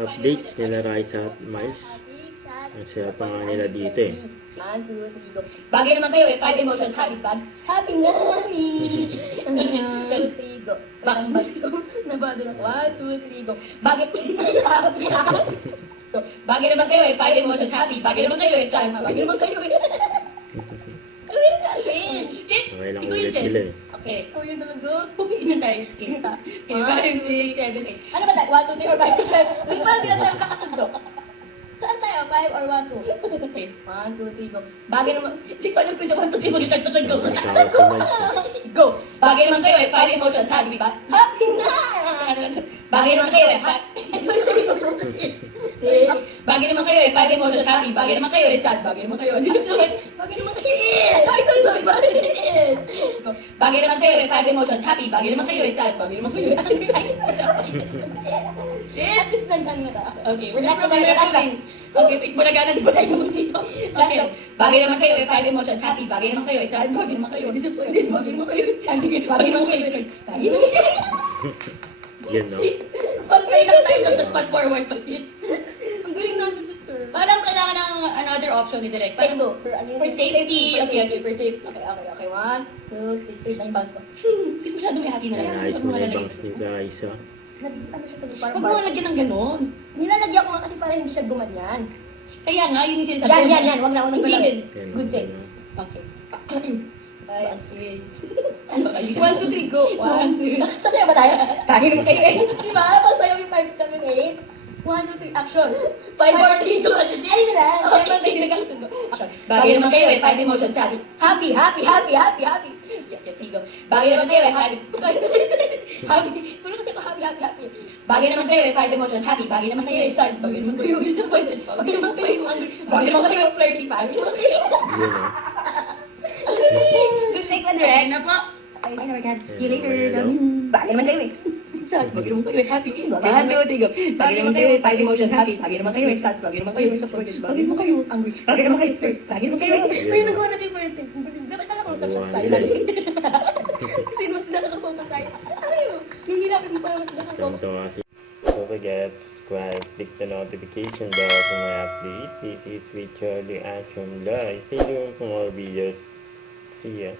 updates nila Raisa at Miles. Ang saya pa nga nila dito eh. 1, 2, 3, go. Bagay naman kayo eh. 5 emotions. Happy bag. Happy nga. 1, 2, 3, go. Nabado na. 1, 2, 3, go. Bagay. Bagay naman kayo eh. 5 emotions. Happy. Bagay naman kayo eh. Bagay naman kayo eh. Ano yun natin? Okay lang ulit sila eh. Okay. Ikaw yun naman go. Pumili na tayo. Okay. 5, 6, 7, 8. Ano ba tayo? 1, 2, 3, or 5, 6, 7? Wait, paano din tayo kakasundo? Saan tayo? 5 or 1, 2? Okay. 1, 2, 3, go. Bagay naman. Hindi ko alam kung 1, 2, 3, magkakasag go. Ikaw sa Miles eh. Go. Bagay naman kayo eh. 5 emotions. Happy ba? Happy na! Bagay naman kayo eh. Bagay naman kayo eh. 5 emotions. Happy. Bagay naman kayo eh. Sad. Bagay naman kayo. Bagay naman kayo eh. Sorry. Bagay naman kayo eh. 5 emotions. Happy. Bagay naman kayo eh. Sad. Bagay naman kayo eh. At least nagdang na ta. Okay. Wala ka ba? Okay. Bulagana. Di ba tayo mo dito? Okay. Bagay naman kayo eh. 5 emotions. Happy. Bagay naman kayo eh. Sad. Bagay naman kayo. Disappointed. Bagay naman kayo. Bagay naman kayo. Bagay naman kayo. Yan no. Pag-play lang tayo tapos fast forward pa yun. Ang galing natin, sister. Parang kailangan ng another option ni Direk. Parang for safety. Okay, for safety. Okay. 1, 2, 3, 4, 9 bounce ko. Hindi masyadong may hati na lang. Ayos mo na yung bangs ni Raisa. Ano siya tuloy? Parang huwag mo lagyan ng ganon. Nilalagyan ko nga kasi para hindi siya gumanyan. Kaya nga, yun yung sinasabi. Yan. Huwag na ako nang gulagin. Good thing. Okay. Ay, sweet. Ano ba? 1, 2, 3, go. 1, 2. Sasaya ba tayo? Tayo naman kayo eh. Diba? Pasayaw yung 5, 7, 8. 1, 2, 3, action. 5, 4, 3, 2, ay na lang. Okay, man tayo nagkakasundo. Action. Bagay naman kayo eh. 5 emotions. Happy. Go. Bagay naman kayo eh. Happy. Puro kasi ko happy. Bagay naman kayo eh. 5 emotions. Happy. Bagay naman kayo eh. Sad. Bagay naman kayo disappointed. Bagay naman kayo angry. Bagay naman kayo flirty. Bagay naman kayo. Yun no. Good night, Direk. Na po. Oh my God. See you later. Bagay naman kayo eh. Sad. Bagay naman kayo eh. Happy. Bagay naman kayo eh. 5 emotions. Happy. Bagay naman kayo eh. Sad. Bagay naman kayo disappointed. Bagay naman kayo angry. Bagay naman kayo flirty. Bagay naman kayo. Pero nagawa natin yung flirting. Dapat talaga kung sa tayo lagi. Kasi mas nakakapunta tayo. Ano yun? Hihilapin mo para mas nakakapunta. Ganito nga si. So forget, subscribe, click the notification bell for my update. This is with Charlie Action Live. Stay tuned for more videos. See ya.